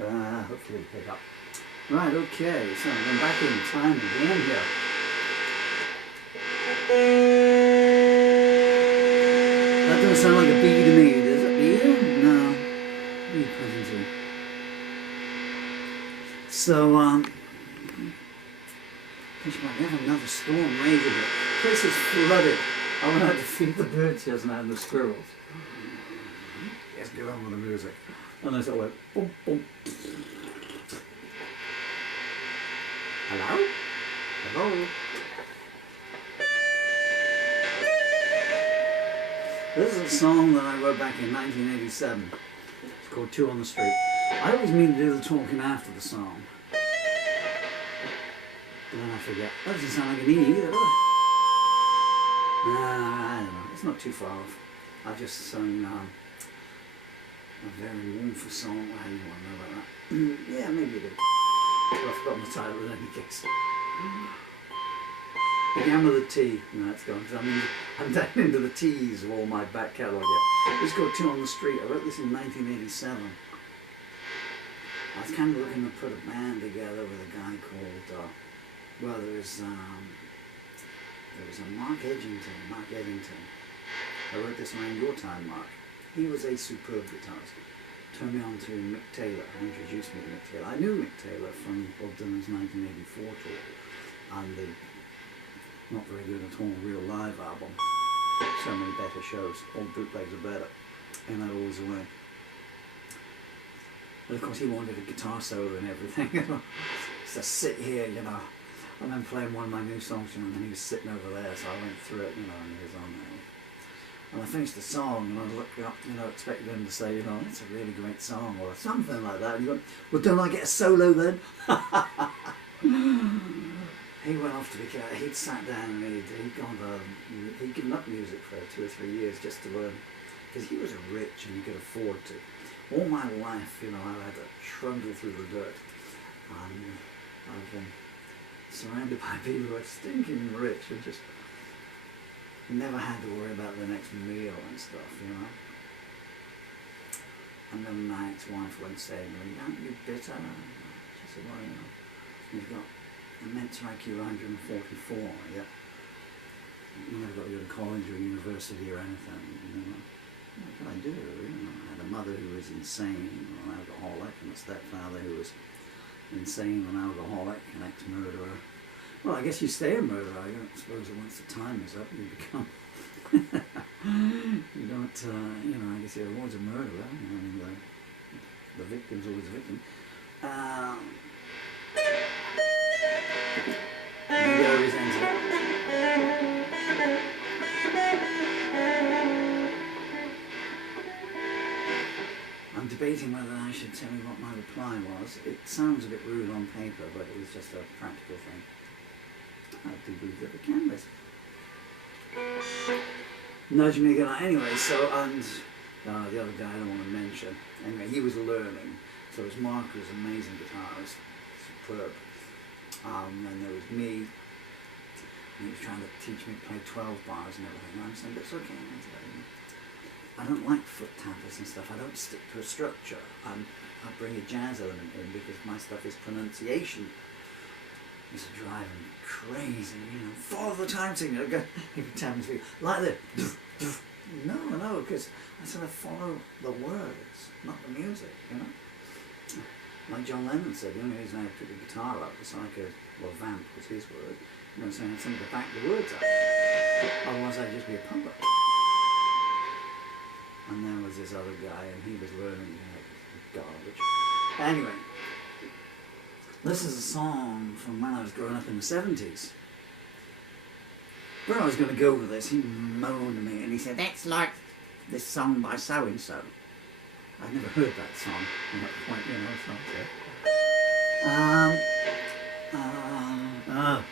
Hopefully it'll pick up. Right, okay, so I'm back in time again here. That doesn't sound like a B to me, does it? B? No. B present. So, gosh, might have another storm raging. The place is flooded. I went out to feed the birds just now and the squirrels. Let's get on with the music. And I sort of went, boom, boom. Hello? Hello? This is a song that I wrote back in 1987. It's called Two on the Street. I always mean to do the talking after the song. But then I forget. That doesn't sound like an E either, does it? I don't know. It's not too far off. I've just sung a very mournful song. How do you want to know about that? Yeah, maybe you do. Well, I've forgotten the title in any case. Began with a T. No, it's gone. I'm down into the T's of all my back catalogue yet. It's called Two on the Street. I wrote this in 1987. I was kind of looking to put a band together with a guy called, well, there was a Mark Eddington. I wrote this around your time, Mark. He was a superb guitarist. Turned me on to Mick Taylor, and introduced me to Mick Taylor. I knew Mick Taylor from Bob Dylan's 1984 tour, and the not very good at all real live album. So many better shows. All bootlegs are better, and that always the way. But of course he wanted a guitar solo and everything. So sit here, you know. And then playing one of my new songs, you know, and he was sitting over there, so I went through it, you know, and he was on there. And I finished the song, and I looked up, you know, expecting him to say, you know, it's a really great song, or something like that. And he went, well, don't I get a solo then? He went off to the cat. He'd sat down and he'd given up music for 2 or 3 years just to learn, because he was rich and he could afford to. All my life, you know, I had to trundle through the dirt, and I've been surrounded by people who are stinking rich and just never had to worry about the next meal and stuff, you know. And then my ex-wife went saying, well, aren't you bitter? She said, well, you know, you've got a mental IQ 144, yeah. You never got to go to college or university or anything, you know. What can I do? You know, I had a mother who was insane, or an alcoholic, and a stepfather who was insane, an alcoholic, an ex-murderer. Well, I guess you stay a murderer. I don't suppose that once the time is up, you become. You don't, you know, I guess you're always a murderer. I mean, the victim's always a victim. Maybe I resented it. I'm debating whether I should tell you what my reply was. It sounds a bit rude on paper, but it was just a practical thing. I do believe that the canvas. Nudge me again. Anyway, so, and the other guy I don't want to mention. Anyway, he was learning. So his Mark was an amazing guitarist, superb. And there was me, and he was trying to teach me to play 12 bars and everything. And I'm saying, but it's okay, I don't like foot tappers and stuff. I don't stick to a structure. I bring a jazz element in because my stuff is pronunciation. It's driving crazy, you know. Follow the time signal. He would tap me like this. No, because I sort of follow the words, not the music, you know. Like John Lennon said, the only reason I took the guitar up was so I could, well, vamp was his word, you know, saying something to back the words up. Otherwise I'd just be a puppet. And there was this other guy, and he was learning, you know, garbage. Anyway, this is a song from when I was growing up in the 70s. Where I was going to go with this, he moaned at me, and he said, that's like this song by so-and-so. I'd never heard that song at that point, you know, so no.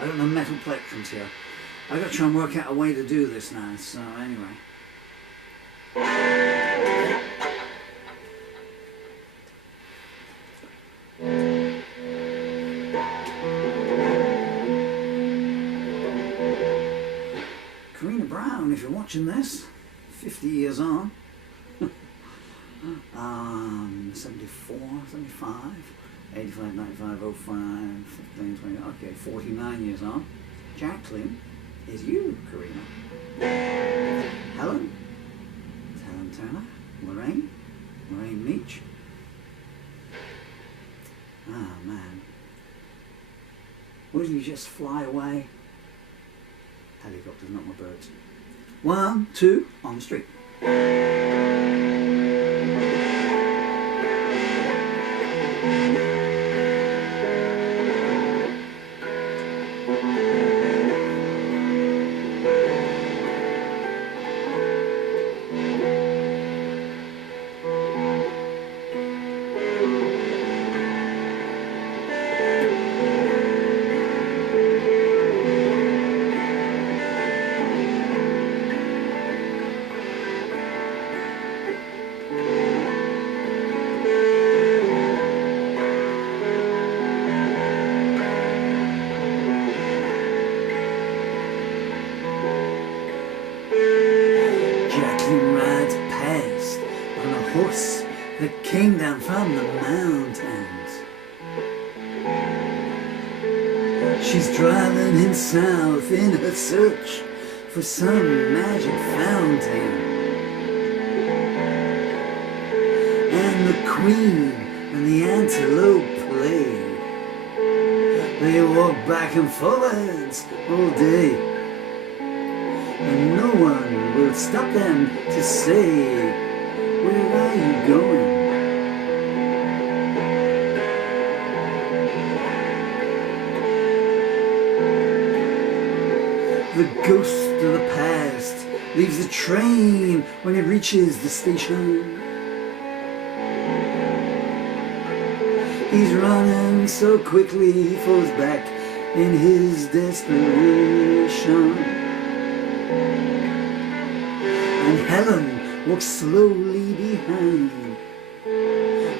I got no metal plectrums here. I've got to try and work out a way to do this now, so anyway. Karina Brown, if you're watching this, 50 years on. 74, 75, 85, 95, 05, 15, 20, okay, 49 years on. Jacqueline is you, Karina. Helen is Helen Turner. Lorraine Meach. Ah, man. Will you just fly away? Helicopters, not my birds. 1, 2, on the street. That came down from the mountains. She's driving him south in her search for some magic fountain. And the queen and the antelope play. They walk back and forwards all day, and no one will stop them to say, where are you going? The ghost of the past leaves the train when it reaches the station. He's running so quickly he falls back in his desperation. And Helen walks slowly behind,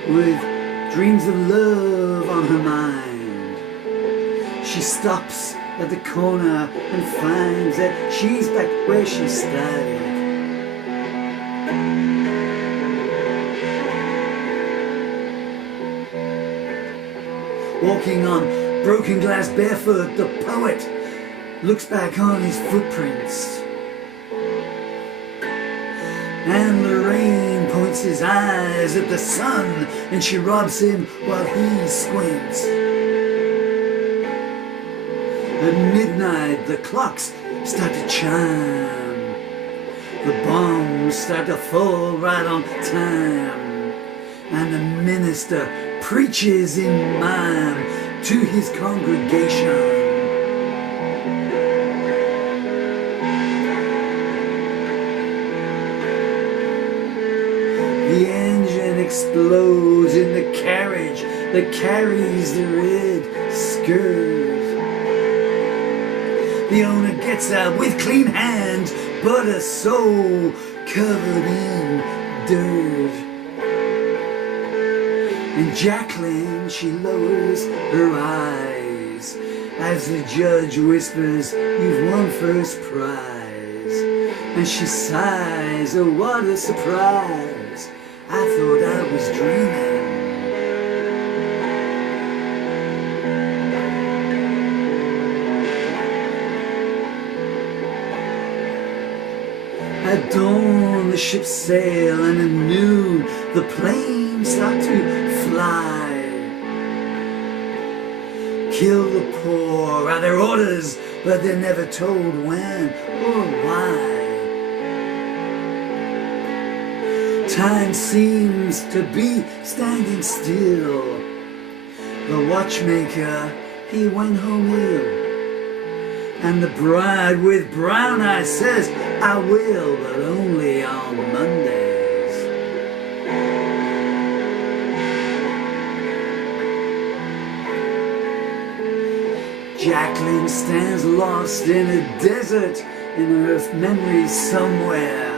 with dreams of love on her mind. She stops at the corner and finds that she's back where she started. Walking on broken glass barefoot, the poet looks back on his footprints. And Lorraine points his eyes at the sun, and she robs him while he squints. At midnight the clocks start to chime. The bombs start to fall right on time. And the minister preaches in mime to his congregation. The engine explodes in the carriage that carries the red skirt. The owner gets out with clean hands, but a soul covered in dirt. And Jacqueline, she lowers her eyes as the judge whispers, "You've won first prize." And she sighs, "Oh, what a surprise, I thought I was dreaming." At dawn the ships sail, and at noon the planes start to fly. Kill the poor are their orders, but they're never told when or why. Time seems to be standing still. The watchmaker, he went home ill. And the bride with brown eyes says, "I will, but only on Mondays." Jacqueline stands lost in a desert in her memories somewhere,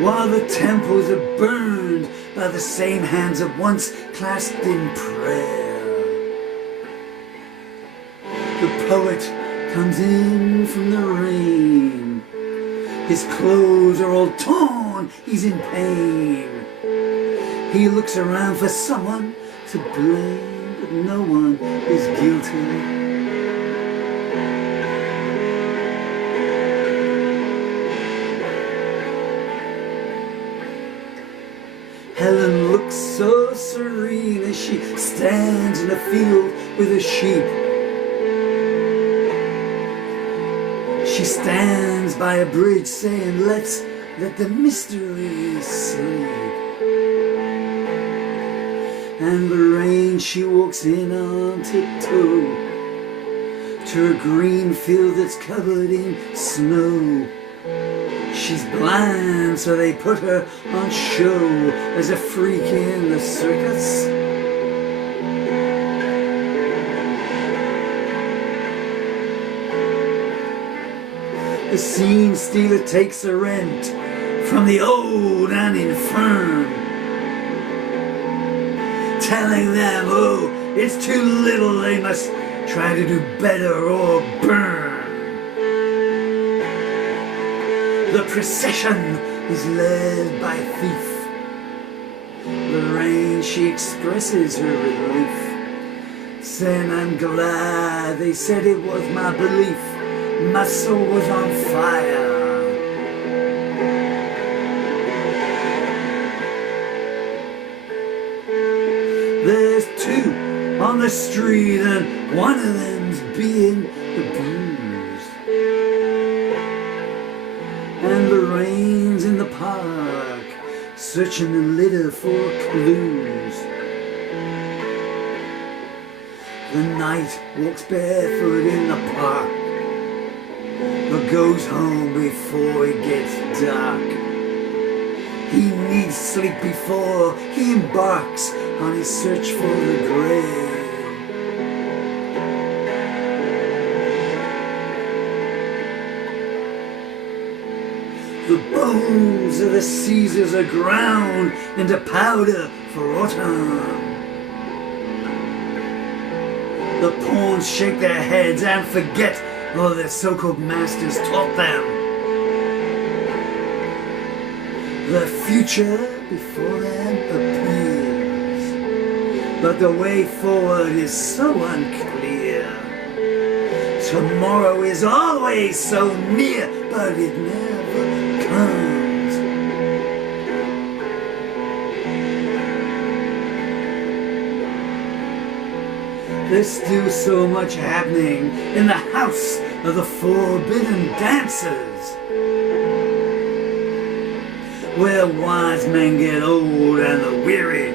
while the temples are burned by the same hands that once clasped in prayer. The poet comes in from the rain. His clothes are all torn, he's in pain. He looks around for someone to blame, but no one is guilty. Helen looks so serene as she stands in a field with a sheep. She stands by a bridge saying, let's let the mystery sleep. And the rain, she walks in on tiptoe to a green field that's covered in snow. She's blind, so they put her on show as a freak in the circus. The scene stealer takes the rent from the old and infirm, telling them, oh, it's too little, they must try to do better or burn. The procession is led by a thief. Lorraine, she expresses her relief, saying, I'm glad they said it was my belief. My soul was on fire. There's two on the street and one of them's being abused. And Lorraine's in the park, searching the litter for clues. The knight walks barefoot in the park, but goes home before it gets dark. He needs sleep before he embarks on his search for the Grail. The bones of the Caesars are ground into powder for autumn. The pawns shake their heads and forget all their so-called masters taught them. The future before them appears, but the way forward is so unclear. Tomorrow is always so near, but it never comes. There's still so much happening in the house of the forbidden dancers, where wise men get old and the weary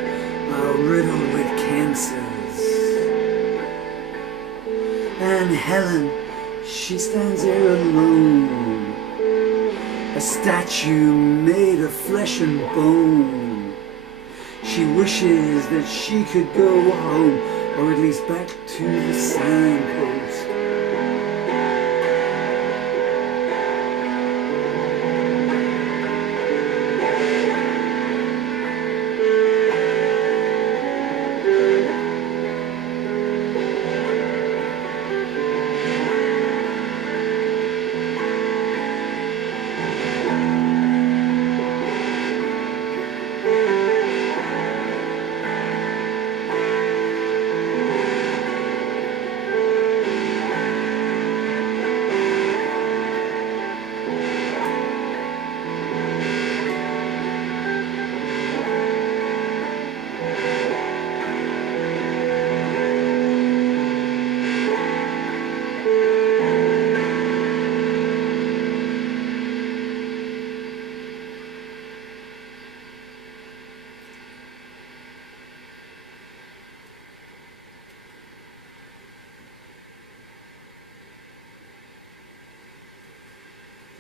are riddled with cancers. And Helen, she stands there alone, a statue made of flesh and bone. She wishes that she could go home, or at least back to the signpost.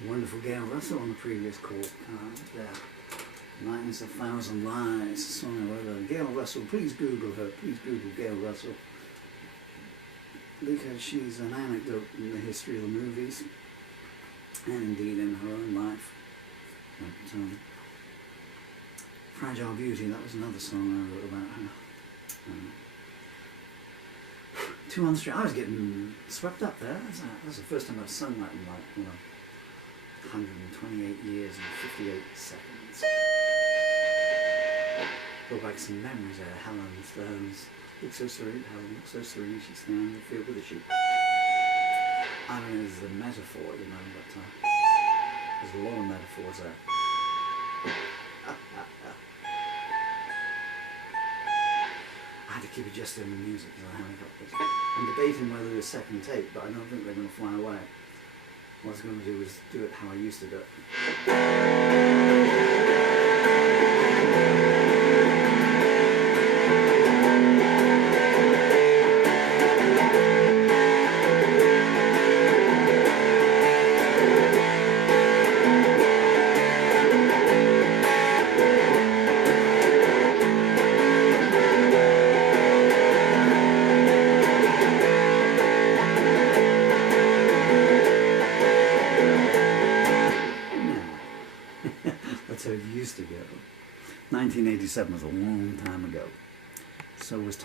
Wonderful Gail Russell on the previous card there. Lightness, 1,000 Lies, song I wrote. Gail Russell, please Google her, please Google Gail Russell, because she's an anecdote in the history of the movies and indeed in her own life. But, Fragile Beauty, that was another song I wrote about her. 2 on the Street, I was getting swept up there. That's the first time I've sung that in, like, you know, 128 years and 58 seconds. Brought back some memories there. Helen Stearns. Look so serene, Helen, look so serene, she stands in the field with the sheep. I mean, there's a metaphor, you know, but there's a lot of metaphors there. I had to keep adjusting the music because I haven't got this. I'm debating whether to do a second take, but I don't think they're going to fly away. What I was going to do was do it how I used to do it. That's how it used to go. 1987 was a long time ago. So was